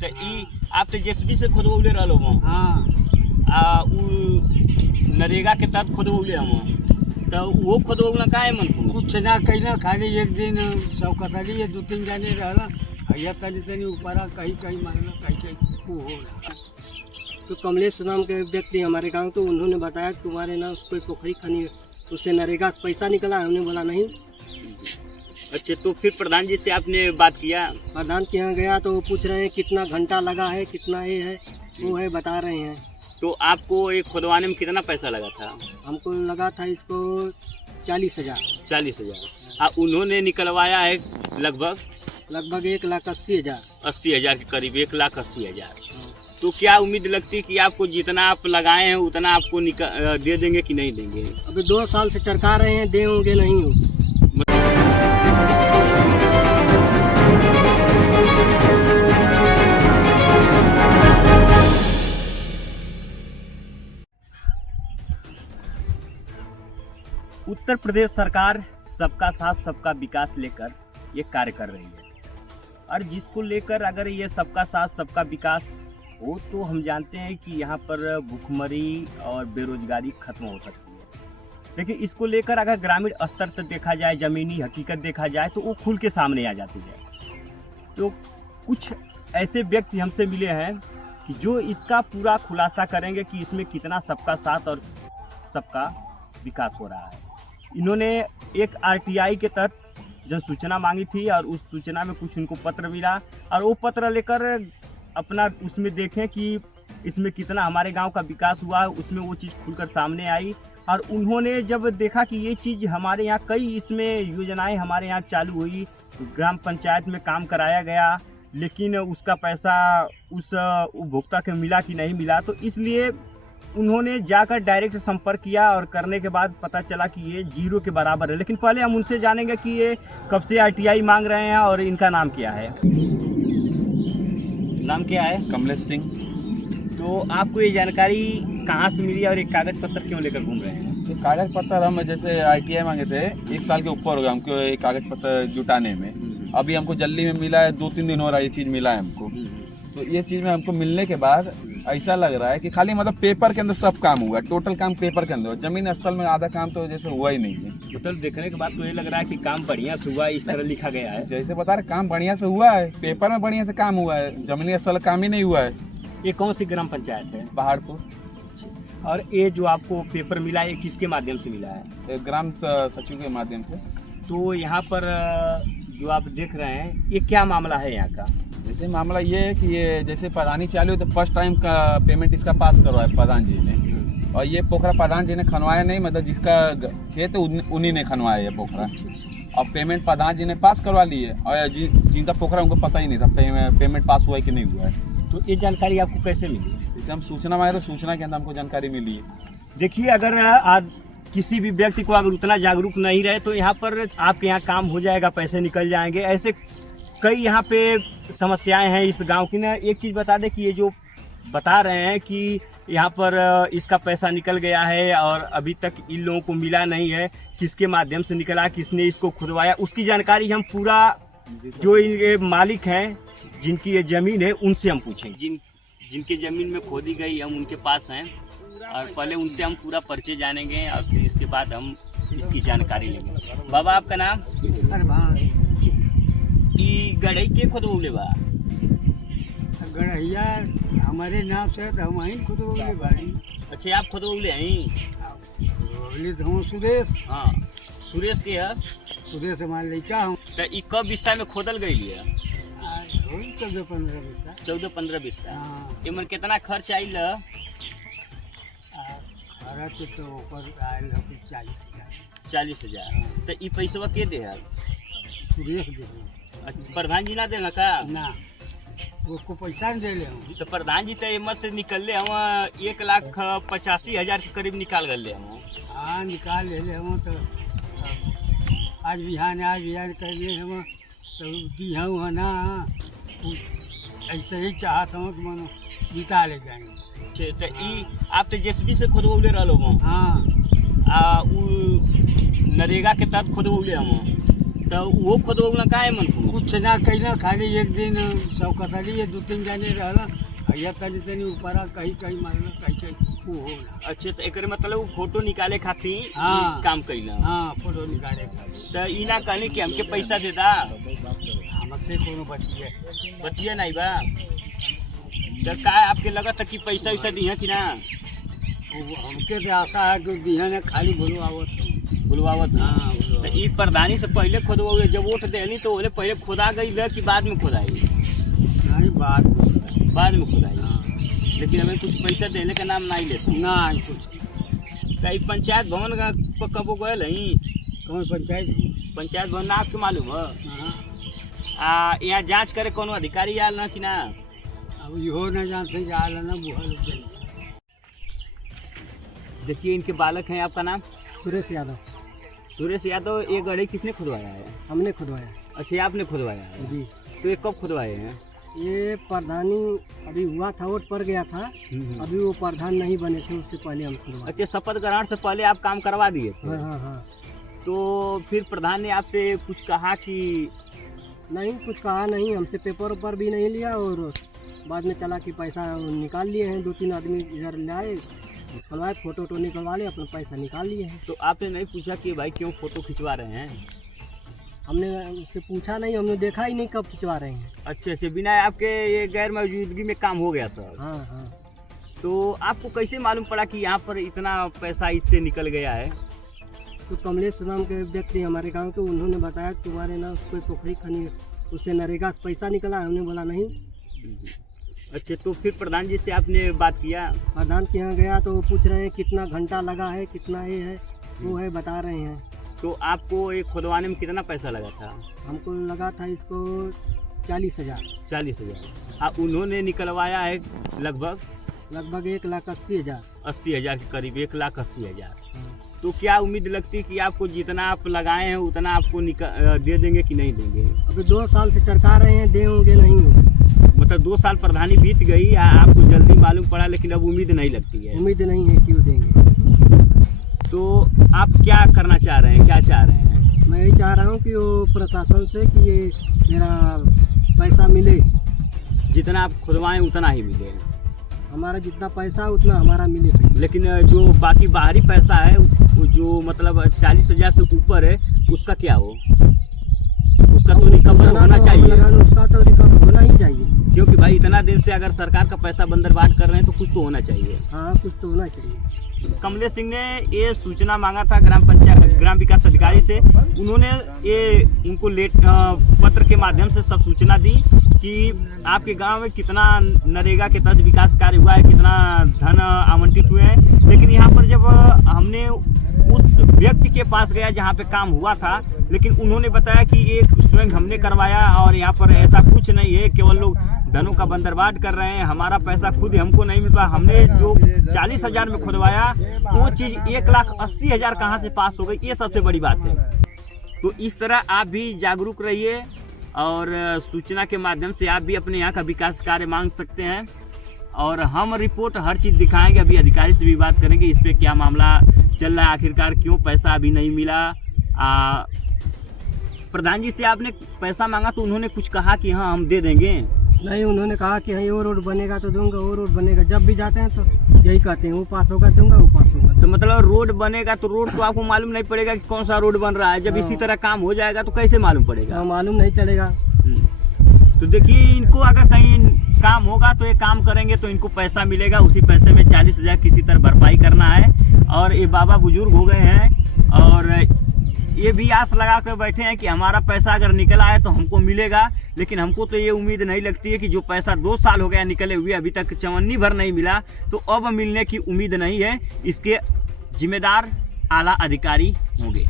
तो ई आप तो जेसीबी से खोदवले रहलो हो। हाँ उ नरेगा के तहत खोदवले हम तो वो खोदवला काहे मन को कुछ ना कहीं खाली एक दिन सौकतली 2-3 जाने रहला भैया तनी तनी ऊपर कहीं कहीं मारना कहीं कहीं वो हो। तो कमलेश नाम के व्यक्ति हमारे गांव तो उन्होंने बताया कि तुम्हारे नाम कोई पोखरी खनी है, उससे नरेगा से पैसा निकला। हमने बोला नहीं। अच्छा, तो फिर प्रधान जी से आपने बात किया? प्रधान के यहाँ गया तो वो पूछ रहे हैं कितना घंटा लगा है, कितना ये है, वो है बता रहे हैं। तो आपको एक खुदवाने में कितना पैसा लगा था? हमको लगा था इसको 40,000। 40,000। उन्होंने निकलवाया है लगभग 1,80,000। 80,000 के करीब, 1,80,000। तो क्या उम्मीद लगती है कि आपको जितना आप लगाए हैं उतना आपको दे देंगे कि नहीं देंगे? अभी 2 साल से टरका रहे हैं, दे होंगे नहीं हो। उत्तर प्रदेश सरकार सबका साथ सबका विकास लेकर ये कार्य कर रही है और जिसको लेकर अगर ये सबका साथ सबका विकास हो तो हम जानते हैं कि यहाँ पर भूखमरी और बेरोजगारी खत्म हो सकती है। लेकिन इसको लेकर अगर ग्रामीण स्तर से देखा जाए, ज़मीनी हकीकत देखा जाए तो वो खुल के सामने आ जाती है। तो कुछ ऐसे व्यक्ति हमसे मिले हैं कि जो इसका पूरा खुलासा करेंगे कि इसमें कितना सबका साथ और सबका विकास हो रहा है। इन्होंने एक आरटीआई के तहत जो सूचना मांगी थी और उस सूचना में कुछ इनको पत्र मिला और वो पत्र लेकर अपना उसमें देखें कि इसमें कितना हमारे गांव का विकास हुआ, उसमें वो चीज़ खुलकर सामने आई। और उन्होंने जब देखा कि ये चीज़ हमारे यहाँ कई इसमें योजनाएं हमारे यहाँ चालू हुई, ग्राम पंचायत में काम कराया गया, लेकिन उसका पैसा उस उपभोक्ता को मिला कि नहीं मिला, तो इसलिए उन्होंने जाकर डायरेक्ट संपर्क किया और करने के बाद पता चला कि ये 0 के बराबर है। लेकिन पहले हम उनसे जानेंगे कि ये कब से आरटीआई मांग रहे हैं और इनका नाम क्या है। नाम क्या है? कमलेश सिंह। तो आपको ये जानकारी कहाँ से मिली और एक कागज पत्र क्यों लेकर घूम रहे हैं? तो कागज पत्र हम जैसे आरटीआई मांगे थे, 1 साल के ऊपर हो गया हमको ये कागज पत्र जुटाने में। अभी हमको जल्दी में मिला है, 2-3 दिन हो रहा है ये चीज़ मिला है हमको। तो ये चीज़ में हमको मिलने के बाद ऐसा लग रहा है कि खाली मतलब पेपर के अंदर सब काम हुआ है, टोटल काम पेपर के अंदर, जमीन असल में आधा काम तो जैसे हुआ ही नहीं है। टोटल देखने के बाद तो ये लग रहा है कि काम बढ़िया से हुआ, इस तरह लिखा गया है। जैसे बता रहे काम बढ़िया से हुआ है, पेपर में बढ़िया से काम हुआ है, जमीनी असल काम ही नहीं हुआ है। ये कौन सी ग्राम पंचायत है? पहाड़पुर। और ये जो आपको पेपर मिला है किसके माध्यम से मिला है? ग्राम सचिव के माध्यम से। तो यहाँ पर जो आप देख रहे हैं ये क्या मामला है यहाँ का? जैसे मामला ये है कि ये जैसे प्रधानी चालू है तो फर्स्ट टाइम का पेमेंट इसका पास करवाया प्रधान जी ने, और ये पोखरा प्रधान जी ने खनवाया नहीं, मतलब जिसका खेत उन्हीं ने खनवाया ये पोखरा, और पेमेंट प्रधान जी ने पास करवा ली है, और जिनका पोखरा उनको पता ही नहीं था पेमेंट पास हुआ है कि नहीं हुआ है। तो ये जानकारी आपको कैसे मिली? जैसे हम सूचना मांगे तो सूचना के अंदर हमको जानकारी मिली है। देखिए, अगर आज किसी भी व्यक्ति को अगर उतना जागरूक नहीं रहे तो यहाँ पर आपके यहाँ काम हो जाएगा, पैसे निकल जाएंगे। ऐसे कई यहाँ पे समस्याएं हैं इस गांव की ना। एक चीज़ बता दें कि ये जो बता रहे हैं कि यहाँ पर इसका पैसा निकल गया है और अभी तक इन लोगों को मिला नहीं है, किसके माध्यम से निकला, किसने इसको खुदवाया, उसकी जानकारी हम पूरा जो इनके मालिक हैं जिनकी ये ज़मीन है उनसे हम पूछेंगे। जिनकी ज़मीन में खोदी गई हम उनके पास हैं और पहले उनसे हम पूरा परिचय जानेंगे और फिर इसके बाद हम इसकी जानकारी लेंगे। बाबा, आपका नाम? गढ़ई के खोदवले बा? गढ़ैया हमारे नाम से तो हम वहीं खुदवले बाड़ी। अच्छा, आप खोदवले हैं? तो हम सुरेश। हाँ, सुरेश के है? सुरेश हमारे लड़का हम। तो ई कब बिस्सा में खोदल गई है? 14-15 बिस्सा। 14-15 बिस्सा। हाँ। इमन कितना खर्च आइल? खर्च तो ऊपर आयल है 40,000। 40,000। तो ई पैसवा के दे है? सुरेश दे। प्रधान जी ना देना का? ना, उसको पैसा नहीं दे ले हम। तो प्रधान जी तो एमत से निकल हम 1,85,000 के करीब निकाल गए हम। हाँ, निकाल ले हम। तो आज बिहान कर लिए हम तो दी हूँ ना, ऐसे ही चाहता हूँ कि मनो निकाल ले जाएंगे। तो ई आप तो जेसीबी से खोदवले रहलो हो? हाँ। उ नरेगा के तहत खोदवले हम? तो वो खोदवाना का है मन को? कुछ ना कहीं खाली एक दिन सौकतली ये 2-3 जने रहला भैया तनी ऊपर कहीं कहीं मारना कहीं वो होला। अच्छा, तो एकरे मतलब वो फोटो निकाले खातिर हाँ। ई काम कइला। हाँ फोटो निकाले खाली। तो ई ना कहनी कि हमके पैसा दे दा, हमसे कोनो बतिए बतिया नहीं बा। तो का आपके लगत है कि पैसा वैसा दिया कि ना? हमके तो आशा है कि दिया ने खाली बुलवावत बुलवावत। हाँ तो ई प्रधानी से पहले खोदवा, जब वोट देनी तो ओले पहले खोदा गई है कि बाद में खोदाई? नहीं बात बाद में खोदाई। लेकिन हमें कुछ पैसा देने का नाम नहीं लेते ना कुछ। कई पंचायत भवन का कबो गए नहीं? कौन पंचायत भवन ना आपके मालूम है? हाँ यहाँ जांच करे कोनो अधिकारी आल ना कि ना? अब इहो न जानते जाल ना बुहा लोग। देखिए इनके बालक हैं, आपका नाम? सुरेश यादव। सुरेश यादव। ये गड्ढे किसने खुदवाया है? हमने खुदवाया। अच्छा, आपने खुदवाया है? जी। तो ये कब खुदवाए हैं? ये प्रधानी अभी हुआ था, वोट पड़ गया था, अभी वो प्रधान नहीं बने थे, उससे पहले हम खुदवाए। अच्छा, शपथ ग्रहण से पहले आप काम करवा दिए थे? हाँ हाँ। तो फिर प्रधान ने आपसे कुछ कहा कि? नहीं, कुछ कहा नहीं, हमसे पेपर ऊपर भी नहीं लिया और बाद में चला कि पैसा निकाल लिए हैं। 2-3 आदमी इधर लाए, निकलवाए, फोटो निकलवा लिए, अपना पैसा निकाल लिए हैं। तो आपने नहीं पूछा कि भाई क्यों फोटो खिंचवा रहे हैं? हमने उससे पूछा नहीं, हमने देखा ही नहीं कब खिंचवा रहे हैं। अच्छा, बिना आपके ये गैर मौजूदगी में काम हो गया सर? हाँ हाँ। तो आपको कैसे मालूम पड़ा कि यहाँ पर इतना पैसा इससे निकल गया है? तो कमलेश नाम के व्यक्ति हमारे गांव के, उन्होंने बताया कि तुम्हारे ना कोई पोखरी खनी, उससे नरेगा से पैसा निकला। हमने बोला नहीं। अच्छा, तो फिर प्रधान जी से आपने बात किया? प्रधान के यहाँ गया तो वो पूछ रहे हैं कितना घंटा लगा है, कितना ये है, वो है बता रहे हैं। तो आपको ये खुदवाने में कितना पैसा लगा था? हमको लगा था इसको 40,000। 40,000। उन्होंने निकलवाया है लगभग 1,80,000। 80,000 के करीब, 1,80,000। तो क्या उम्मीद लगती है कि आपको जितना आप लगाए हैं उतना आपको दे देंगे कि नहीं देंगे? अभी 2 साल से चरका रहे हैं, देंगे नहीं होंगे। मतलब 2 साल प्रधानी बीत गई, आपको जल्दी मालूम पड़ा, लेकिन अब उम्मीद नहीं लगती है? उम्मीद नहीं है कि वो देंगे। तो आप क्या करना चाह रहे हैं, क्या चाह रहे हैं? मैं यही चाह रहा हूँ कि वो प्रशासन से कि ये मेरा पैसा मिले, जितना आप खुदवाएं उतना ही मिले। हमारा जितना पैसा उतना हमारा मिले। लेकिन जो बाकी बाहरी पैसा है वो जो मतलब 40,000 से ऊपर है, उसका क्या हो? उसका तो रिकवर होना चाहिए। उसका तो रिकवर होना ही चाहिए, क्योंकि भाई इतना देर से अगर सरकार का पैसा बंदरबाट कर रहे हैं तो कुछ तो होना चाहिए। हाँ, कुछ तो होना चाहिए। कमलेश सिंह ने ये सूचना मांगा था ग्राम विकास अधिकारी से। उन्होंने ये उनको पत्र के माध्यम से सब सूचना दी कि आपके गांव में कितना नरेगा के तहत विकास कार्य हुआ है, कितना धन आवंटित हुए हैं। लेकिन यहाँ पर जब हमने उस व्यक्ति के पास गया जहाँ पे काम हुआ था, लेकिन उन्होंने बताया कि ये स्वयं हमने करवाया और यहाँ पर ऐसा कुछ नहीं है, केवल लोग धनों का बंदरबाट कर रहे हैं, हमारा पैसा खुद हमको नहीं मिल पाया। हमने जो 40,000 में खुदवाया वो चीज़ 1,80,000 कहाँ से पास हो गई, ये सबसे बड़ी बात है। तो इस तरह आप भी जागरूक रहिए और सूचना के माध्यम से आप भी अपने यहाँ का विकास कार्य मांग सकते हैं। और हम रिपोर्ट हर चीज़ दिखाएंगे, अभी अधिकारी से भी बात करेंगे इस पर क्या मामला चल रहा है, आखिरकार क्यों पैसा अभी नहीं मिला। प्रधान जी से आपने पैसा मांगा तो उन्होंने कुछ कहा कि हाँ हम दे देंगे? नहीं, उन्होंने कहा कि हाँ वो रोड बनेगा तो दूंगा, वो रोड बनेगा। जब भी जाते हैं तो यही कहते हैं, वो पास होगा दूंगा, वो पास होगा। तो मतलब रोड बनेगा तो रोड तो आपको मालूम नहीं पड़ेगा कि कौन सा रोड बन रहा है। जब इसी तरह काम हो जाएगा तो कैसे मालूम पड़ेगा? मालूम नहीं चलेगा। तो देखिए, इनको अगर कहीं काम होगा तो ये काम करेंगे तो इनको पैसा मिलेगा। उसी पैसे में 40,000 किसी तरह भरपाई करना है। और ये बाबा बुजुर्ग हो गए हैं और ये भी आस लगा कर बैठे हैं कि हमारा पैसा अगर निकला है तो हमको मिलेगा। लेकिन हमको तो ये उम्मीद नहीं लगती है कि जो पैसा 2 साल हो गया निकले हुए अभी तक चवन्नी भर नहीं मिला, तो अब मिलने की उम्मीद नहीं है। इसके जिम्मेदार आला अधिकारी होंगे।